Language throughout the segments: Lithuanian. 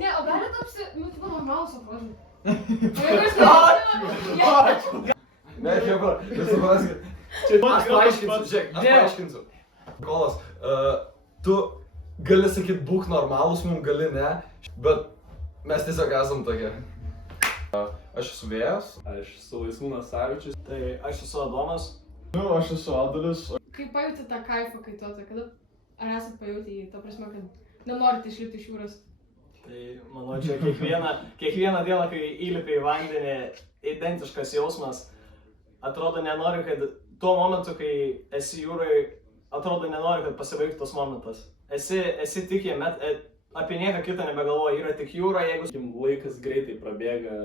Ne, o gali tapsi, nu, tipo, normalus atrodo. Ne, Hebra, nesupraskit. Aš paaiškinsiu, žiūrėk, aš paaiškinsiu. Kolas, tu gali sakyt, būk normalus, mums gali ne, bet mes tiesiog esam tokie. Aš esu Vėjas. Aš esu Laisvūnas Savičius. Tai aš esu Adomas. Nu, aš esu Adalis. Kaip pajuti tą kaifą, kai tu kada, ar esat pajuti jį, ta prasme, kad nenorite išlipti iš jūros? Tai manau, čia kiekvieną dieną, kai įlipi į vandenį, identiškas jausmas. Atrodo, nenori, kad tuo momentu, kai esi jūroje, atrodo, nenori, kad pasibaigtų tas momentas. Esi tik jame, apie nieką kitą nebegalvoji, yra tik jūra, jeigu... Laikas greitai prabėga,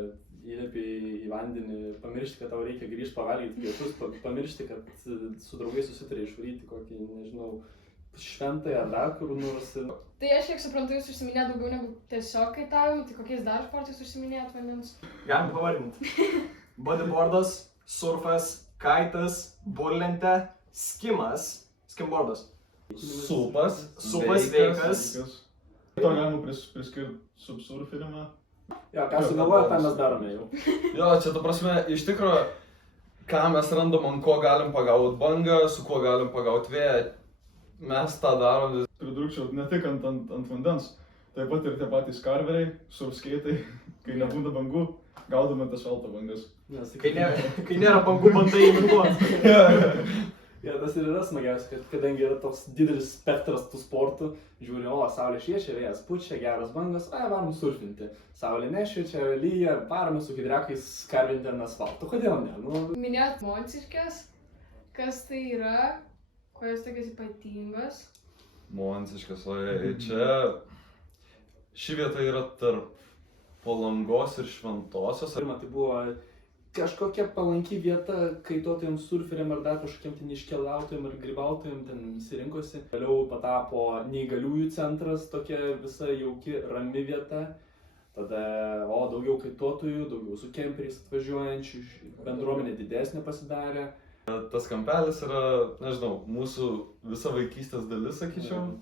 įlipi į vandenį, pamiršti, kad tau reikia grįžti pavalgyti pietus, pamiršti, kad su draugais susitarė išvaryti kokį, nežinau, šventąją ar dar kur nors. Tai aš kiek suprantu, jūs užsiminėt daugiau negu tiesiog kaitavimų, tai kokiais dar sportais užsiminėt vandens? Galim pavardinti. Bodyboardas, surfas, kaitas, burlentė, skimas, skimboardas. Supas, Veikas. To galima priskirti subsurfinimą. Jo, ką sugalvoja, tą mes darome jau. Jo, čia ta prasme, iš tikro, ką mes randam, ant ko galim pagauti bangą, su kuo galim pagauti vėją, mes tą darom. Pridurčiau ne tik ant vandens, taip pat ir tie patys karveriai, surfskeitai, kai nebūna bangų, gaudome tas asfalto bangas. Kai nėra bangų, bandai imituoti. Ja, tas ir yra smagiausia, kad kadangi yra toks didelis spektras tų sportų, žiūri, o, saulė šviečia, vėjas pučia, geras bangas, varom surfinti. Saulė nešviečia, lyja, varome su hidrakais karvinti ant asfalto. Kodėl ne? Nu... Minėjot Monciškės, kas tai yra, kuo jūs tokios ypatingos? Monciškės, o čia... Ši vieta yra tarp Palangos ir Šventosios. Pirma, tai buvo kažkokia palanki vieta kaituotojams, surferiam ar dar kažkokiem ten iškeliautojam ar grybautojam ten įsirinkosi. Vėliau patapo neįgaliųjų centras, tokia visa jauki, rami vieta. Tada, daugiau kaituotojų, daugiau su kemperiais atvažiuojančių, bendruomenė didesnė pasidarė. Tas kampelis yra, nežinau, mūsų visa vaikystės dalis, sakyčiau.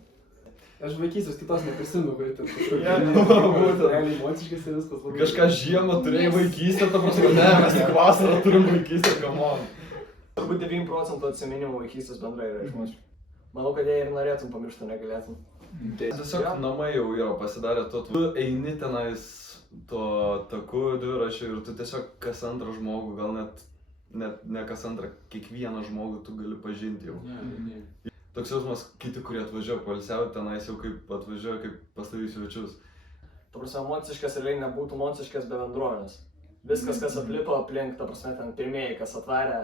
Aš vaikystės kitos neprisimenu, kai ten realiai Monciškės ir viskas labai... Kažką žiemą turėjai vaikystę, ta prasme, ne, mes tik vasarą turim vaikystę, come on. Turbūt 9% atsiminimų vaikystės bendrai yra iš Monciškės. Manau, kad jei ir norėtum pamiršti, negalėtum. Tiesiog namai jau yra pasidarę to, tu eini tenais tuo taku dviračiu ir tu tiesiog kas antrą žmogų, gal net ne kas antrą, kiekvieną žmogų tu gali pažinti jau. Toks jausmas, kiti, kurie atvažiuoja poilsiauti, tenais jau kaip atvažiuoja, kaip pas tavį svečius. Ta prasme, Monciškės realiai nebūtų Monciškės be bendruomenės. Viskas, kas aplipo aplink, ta prasme, ten pirmieji, kas atvarė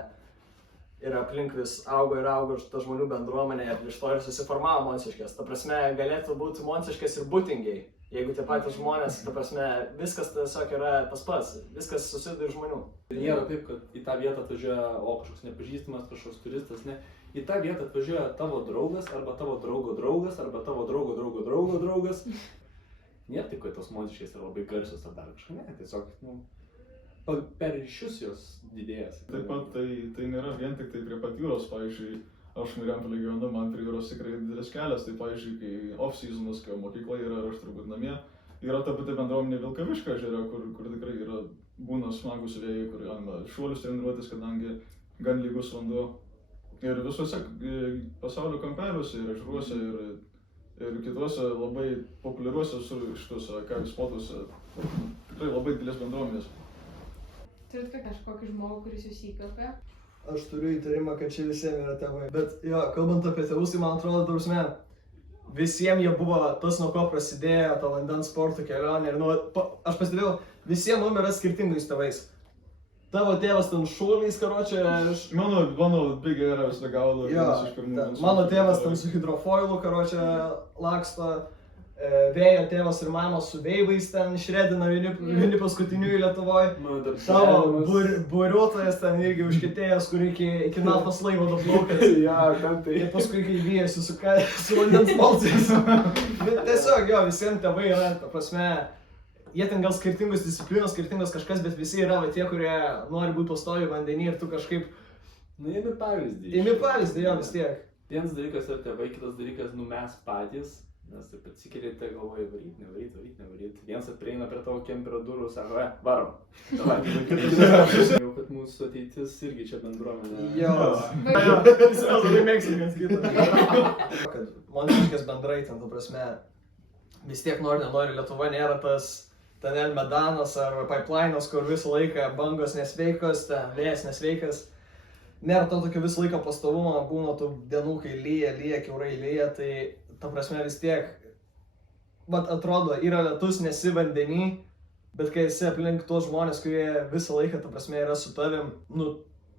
ir aplink vis augo ir ta žmonių bendruomenė ir iš to ir susiformavo Monciškės. Ta prasme, galėtų būti Monciškės ir Butingiai. Jeigu tie patys žmonės, ta prasme, viskas tiesiog yra tas pats, viskas susideda iš žmonių. Nėra taip, kad į tą vietą atvažiuoja, kažkoks nepažįstamas, kažkoks turistas, ne. Į tą vietą atvažiuoja tavo draugas, arba tavo draugo draugas, arba tavo draugo draugas. Nėra taip, kad tos Monciškės yra labai garsios ar dar kažką, ne, tiesiog, per ryšius jos didėjas. Taip pat tai nėra vien tik tai prie pat jūros, pavyzdžiui, aš Marijampolėj gyvenu, man prie jūros tikrai didelis kelias, tai pavyzdžiui, kai off-seasonas, kai mokykla yra ir aš turbūt namie, yra ta pati bendruomenė Vilkaviškio ežere, kur tikrai būna smagus vėjai, kur galima šuolius treniruotis, kadangi gan lygus vanduo. Ir visuose pasaulio kampeliuose ir ežeruose ir kituose labai populiariuose šituose spotuose tikrai labai didelės bendruomenės. Turite kažkokį žmogų, kuris jūs įkvepia? Aš turiu įtarimą, kad čia visiems yra tėvai. Bet jo, kalbant apie tėvus, tai man atrodo, prasme, visiems jie buvo tas, nuo ko prasidėjo ta vandens sporto kelionė. Ir aš pastebėjau, visiems yra skirtingais tėvais. Tavo tėvas ten šūliais, karočią... Mano big era visą gaudo. Mano tėvas ten su hidrofoilu, karočią, laksto. Vėjo tėvas ir mamos su veivais ten išredina vieni paskutiniųjų Lietuvoje. Tavo buriuotojas ten irgi užkietėjęs, kur iki naftos laivo daplaukęs. Ir paskui kai vyjasi su vandens balsais. Bet tiesiog jo, visiems tėvai yra, ta prasme, jie ten gal skirtingos disciplinos, skirtingos kažkas, bet visi yra tie, kurie nori būti pastoviai vandenį ir tu kažkaip... Imi pavyzdį. Imi pavyzdį, jo, vis tiek. Vienas dalykas yra tėvai, kitas dalykas, mes patys. Nes taip atsikėlėte, galvoju, varyt. Vienas prieina prie tavo kemperio durų, sako, varom. Davai, jau, kad mūsų ateitis irgi čia bendruomenė. Jo. Visi mes labai mėgstam viens kitą. Kad Montiškės bendrai, ten, tu prasme, vis tiek nenori, Lietuva nėra tas ten Elmedanas ar pipelinas, kur visą laiką bangos nesveikos, ten vėjas nesveikas. Nėra to tokio visą laiką pastovumo, būna tų dienų, kai lyja, kiaurai lyja, tai ta prasme vis tiek, vat atrodo, yra lietus, nesi vandenį, bet kai esi aplink tuos žmonės, kurie visą laiką, ta prasme, yra su tavim, nu,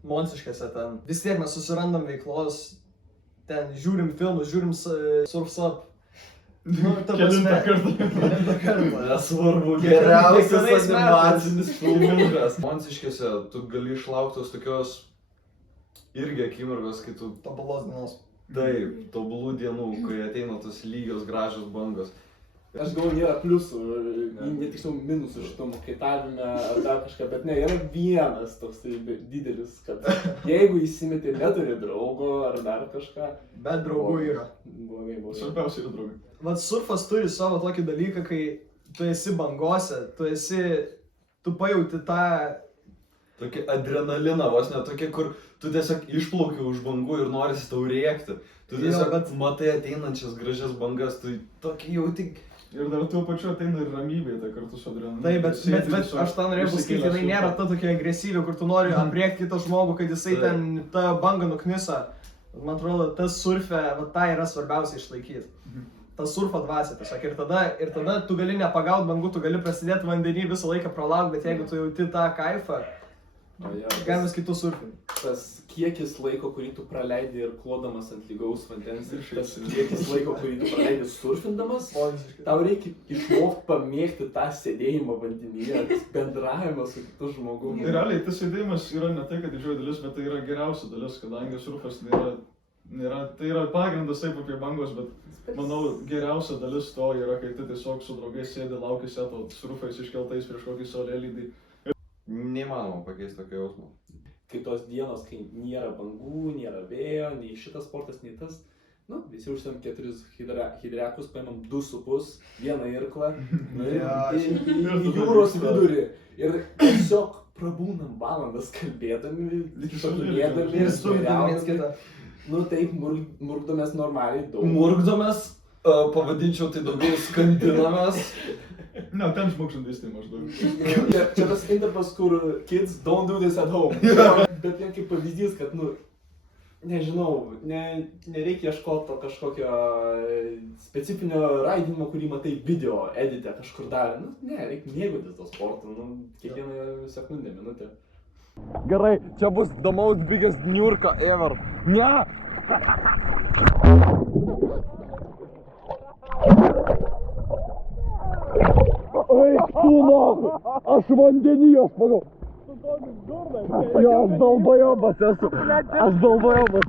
Montiškėse ten, vis tiek mes susirandam veiklos, ten žiūrim filmus, žiūrim Surf's Up. Nu, ta prasme, kelintą kartą. Nesvarbu, geriausias animacinis filmukas. Montiškėse tu gali išlaukti tos tokios irgi akimirkos, kai tu... Tobulos dienos. Taip, tobulų dienų, kai ateina tos lygios, gražios bangos. Aš galvoju, nėra pliusų, netiksliau minusų šitam kaitavime ar dar kažką, bet ne, yra vienas toks didelis, kad jeigu įsimetė neturi draugo ar dar kažką. Bet draugų yra. Blogai. Svarbiausia yra draugai. Vat surfas turi savo tokį dalyką, kai tu esi bangose, tu pajauti tą... Tokia adrenalina, vos ne tokia, kur tu tiesiog išplauki už bangų ir norisi tau rėkti. Tu tiesiog matai ateinančias gražias bangas, tu tokį jau tik... Ir dar tuo pačiu ateina ir ramybė, tai kartu su adrenalinu. Taip, bet aš tą norėjau pasakyti, jinai nėra ta tokia agresyvi, kur tu nori aprėkti kitą žmogų, kad jisai ten tą bangą nuknisa. Man atrodo, tas surfe, tai yra svarbiausia išlaikyti. Tas surfo dvasia tiesiog. Ir tada tu gali nepagaut bangų, tu gali prasidėti vandenį visą laiką pralaukti, bet jeigu tu jauti tą kaifą, galima kitų surfinti. Tas kiekis laiko, kurį tu praleidi ir klodamas ant lygaus vandens, ir tas kiekis laiko, kurį tu praleidi surfindamas, tau reikia išmokti pamėgti tą sėdėjimą vandenyje, bendravimą su kitu žmogumi. Ir realiai, tas sėdėjimas yra ne tai, kad didžioji dalis, bet tai yra geriausia dalis, kadangi surfas tai yra pagrindas taip apie bangos, bet manau geriausia dalis to yra, kai tu tiesiog su draugais sėdi, lauki seto surfais iškeltais prieš kokį saulėlydį. Neįmanoma pakeisti tokio jausmo. Kai tos dienos, kai nėra bangų, nėra vėjo, nei šitas sportas, nei tas, nu, visi užsiam 4 hidrekus, paimam 2 supus, vieną irklą, į jūros vidurį ir tiesiog prabūnam valandas kalbėdami, šokinėdami ir stumdami. Nu taip, murkdomės normaliai daug. Murkdomės, pavadinčiau tai daugiau skandinamės. Ne, ten žmogžudystė maždaug. Čia tas interpas, kur kids don't do this at home. Bet vien kaip pavyzdys, kad, nu, nežinau, nereikia ieškoti to kažkokio specifinio raidinimo, kurį matai video edite kažkur darė. Nu, ne, reikia mėgautis to sporto, nu, kiekvieną sekundę, minutę. Gerai, čia bus the most biggest niurka ever. Ne! Eik tu nahui! Aš vandenijos pagau! Jo, aš dalbajobas esu! Aš dalbajobas!